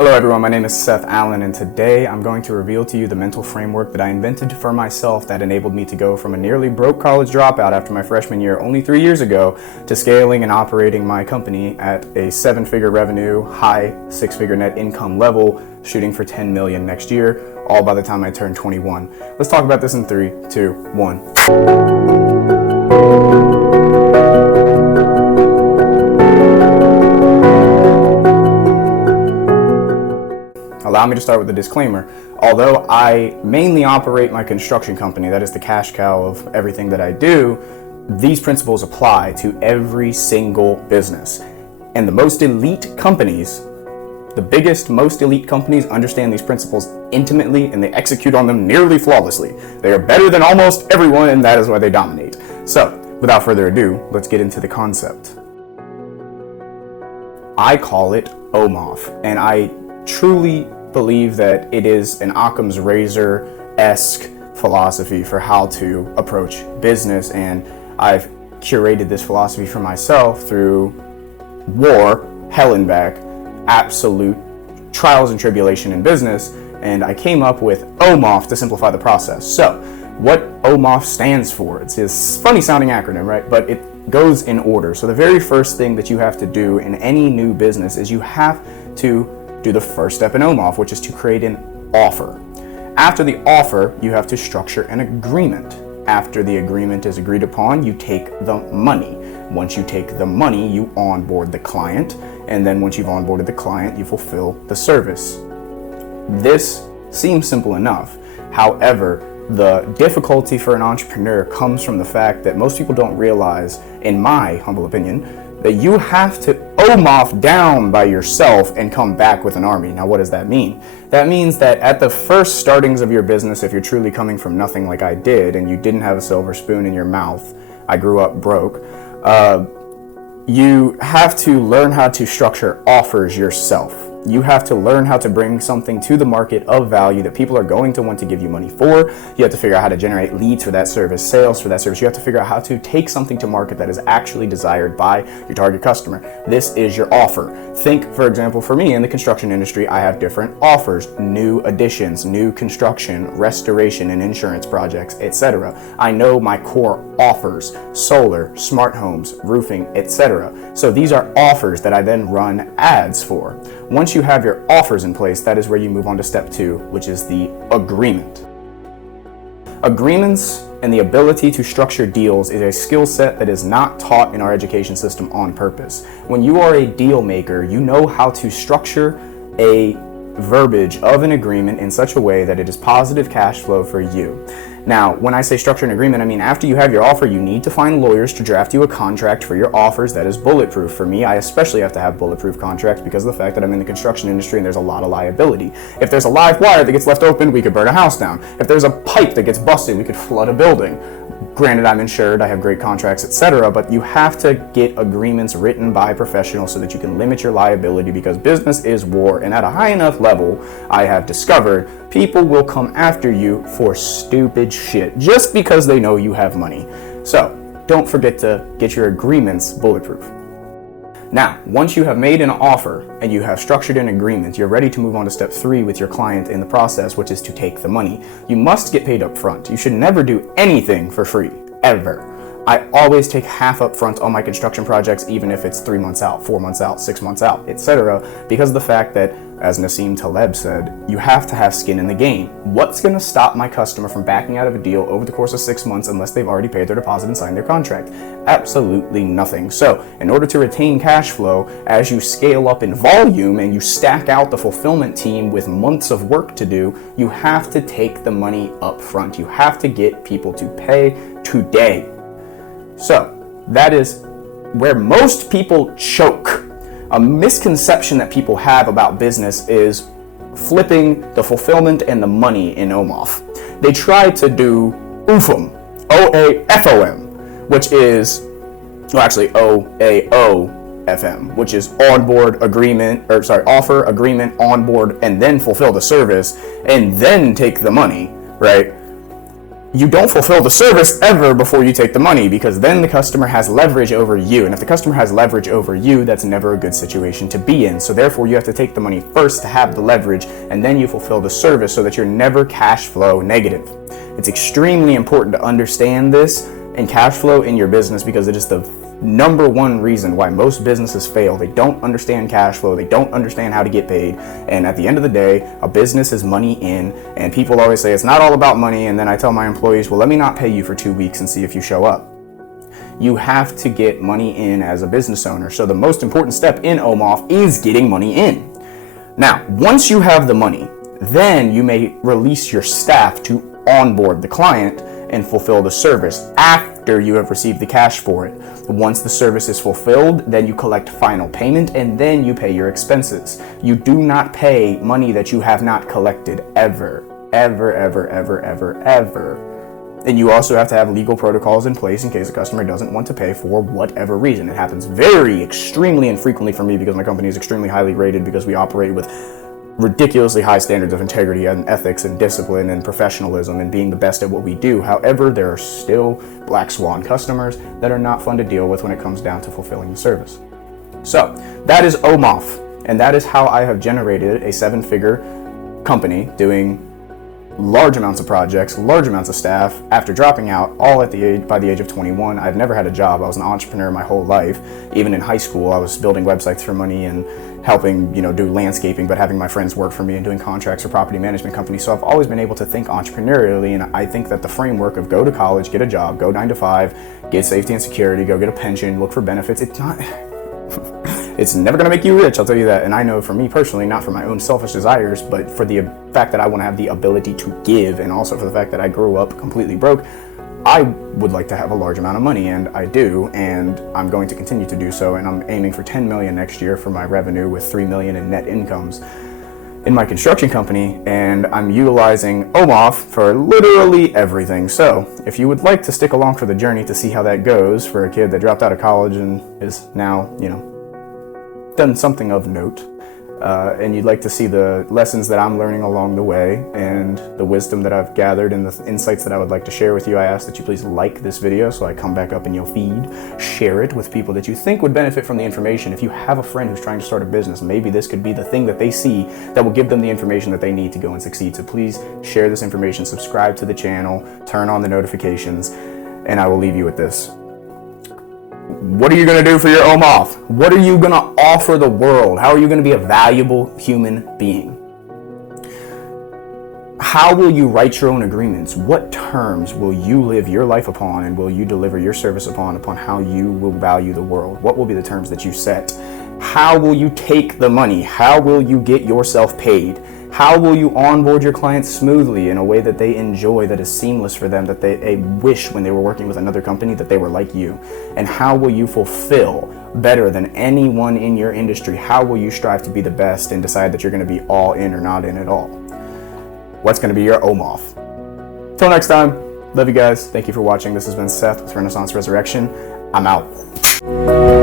Hello everyone, my name is Seth Allen, and today I'm going to reveal to you the mental framework that I invented for myself that enabled me to go from a nearly broke college dropout after my freshman year only 3 years ago to scaling and operating my company at a 7-figure revenue, high 6-figure net income level, shooting for 10 million next year, all by the time I turn 21. Let's talk about this in 3, 2, 1. Allow me to start with a disclaimer. Although I mainly operate my construction company, that is the cash cow of everything that I do, these principles apply to every single business. And the most elite companies, the biggest, most elite companies understand these principles intimately and they execute on them nearly flawlessly. They are better than almost everyone, and that is why they dominate. So, without further ado, let's get into the concept. I call it O.A.M.O.F, and I truly believe that it is an Occam's razor-esque philosophy for how to approach business, and I've curated this philosophy for myself through war, hell and back, absolute trials and tribulation in business, and I came up with O.A.M.O.F to simplify the process. So, what O.A.M.O.F stands for? It's a funny sounding acronym, right? But it goes in order. So the very first thing that you have to do in any new business is you have to do the first step in O.A.M.O.F, which is to create an offer. After the offer, you have to structure an agreement. After the agreement is agreed upon, you take the money. Once you take the money, you onboard the client, and then once you've onboarded the client, you fulfill the service. This seems simple enough. However, the difficulty for an entrepreneur comes from the fact that most people don't realize, in my humble opinion, that you have to O.A.M.O.F down by yourself and come back with an army. Now, what does that mean? That means that at the first startings of your business, if you're truly coming from nothing like I did, and you didn't have a silver spoon in your mouth, I grew up broke, you have to learn how to structure offers yourself. You have to learn how to bring something to the market of value that people are going to want to give you money for. You have to figure out how to generate leads for that service, sales for that service. You have to figure out how to take something to market that is actually desired by your target customer. This is your offer. Think, for example, for me in the construction industry, I have different offers, new additions, new construction, restoration and insurance projects, etc. I know my core offers, solar, smart homes, roofing, etc. So these are offers that I then run ads for. Once you have your offers in place, that is where you move on to step 2, which is the agreement. Agreements and the ability to structure deals is a skill set that is not taught in our education system on purpose. When you are a deal maker, you know how to structure a verbiage of an agreement in such a way that it is positive cash flow for you. Now, when I say structure an agreement, I mean after you have your offer, you need to find lawyers to draft you a contract for your offers that is bulletproof. For me, I especially have to have bulletproof contracts because of the fact that I'm in the construction industry and there's a lot of liability. If there's a live wire that gets left open, we could burn a house down. If there's a pipe that gets busted, we could flood a building. Granted, I'm insured, I have great contracts, etc., but you have to get agreements written by professionals so that you can limit your liability, because business is war, and at a high enough level, I have discovered people will come after you for stupid shit just because they know you have money. So, don't forget to get your agreements bulletproof. Now, once you have made an offer and you have structured an agreement, you're ready to move on to step 3 with your client in the process, which is to take the money. You must get paid up front. You should never do anything for free, ever. I always take half up front on my construction projects, even if it's 3 months out, 4 months out, 6 months out, etc., because of the fact that, as Nassim Taleb said, you have to have skin in the game. What's going to stop my customer from backing out of a deal over the course of 6 months unless they've already paid their deposit and signed their contract? Absolutely nothing. So, in order to retain cash flow, as you scale up in volume and you stack out the fulfillment team with months of work to do, you have to take the money up front. You have to get people to pay today. So, that is where most people choke. A misconception that people have about business is flipping the fulfillment and the money in O.A.M.O.F. They try to do O.A.M.O.F, O.A.M.O.F, which is, well, actually O.A.O.F.M, which is onboard agreement, offer, agreement, onboard, and then fulfill the service, and then take the money, right? you don't fulfill the service ever before you take the money, because then the customer has leverage over you. And if the customer has leverage over you, that's never a good situation to be in. So therefore, you have to take the money first to have the leverage, and then you fulfill the service so that you're never cash flow negative. It's extremely important to understand this and cash flow in your business, because it is the number one reason why most businesses fail. They don't understand cash flow. They don't understand how to get paid. And at the end of the day, a business is money in, and people always say it's not all about money. And then I tell my employees, well, let me not pay you for 2 weeks and see if you show up. You have to get money in as a business owner. So the most important step in O.A.M.O.F is getting money in. Now, once you have the money, then you may release your staff to onboard the client and fulfill the service after you have received the cash for it. Once the service is fulfilled, then you collect final payment, and then you pay your expenses. You do not pay money that you have not collected ever, ever, ever, ever, ever, ever. And you also have to have legal protocols in place in case a customer doesn't want to pay for whatever reason. It happens very extremely infrequently for me, because my company is extremely highly rated, because we operate with ridiculously high standards of integrity and ethics and discipline and professionalism and being the best at what we do. However, there are still black swan customers that are not fun to deal with when it comes down to fulfilling the service. So that is O.A.M.O.F, and that is how I have generated a 7-figure company doing large amounts of projects, large amounts of staff, after dropping out all by the age of 21. I've never had a job. I was an entrepreneur my whole life. Even in high school, I was building websites for money and helping, do landscaping, but having my friends work for me and doing contracts for property management companies. So I've always been able to think entrepreneurially, and I think that the framework of go to college, get a job, go 9 to 5, get safety and security, go get a pension, look for benefits, it's never going to make you rich, I'll tell you that. And I know for me personally, not for my own selfish desires, but for the fact that I want to have the ability to give, and also for the fact that I grew up completely broke, I would like to have a large amount of money, and I do, and I'm going to continue to do so. And I'm aiming for 10 million next year for my revenue, with 3 million in net incomes in my construction company, and I'm utilizing O.A.M.O.F for literally everything. So if you would like to stick along for the journey to see how that goes for a kid that dropped out of college and is now, done something of note, and you'd like to see the lessons that I'm learning along the way and the wisdom that I've gathered and the insights that I would like to share with you, I ask that you please like this video so I come back up in your feed. Share it with people that you think would benefit from the information. If you have a friend who's trying to start a business, maybe this could be the thing that they see that will give them the information that they need to go and succeed. So please share this information, subscribe to the channel, turn on the notifications, and I will leave you with this. What are you going to do for your O.A.M.O.F? What are you going to offer the world? How are you going to be a valuable human being? How will you write your own agreements? What terms will you live your life upon, and will you deliver your service upon how you will value the world? What will be the terms that you set? How will you take the money? How will you get yourself paid? How will you onboard your clients smoothly in a way that they enjoy, that is seamless for them, that they wish when they were working with another company that they were like you? And how will you fulfill better than anyone in your industry? How will you strive to be the best and decide that you're going to be all in or not in at all? What's going to be your O.A.M.O.F? Till next time, love you guys. Thank you for watching. This has been Seth with Renaissance Resurrection. I'm out.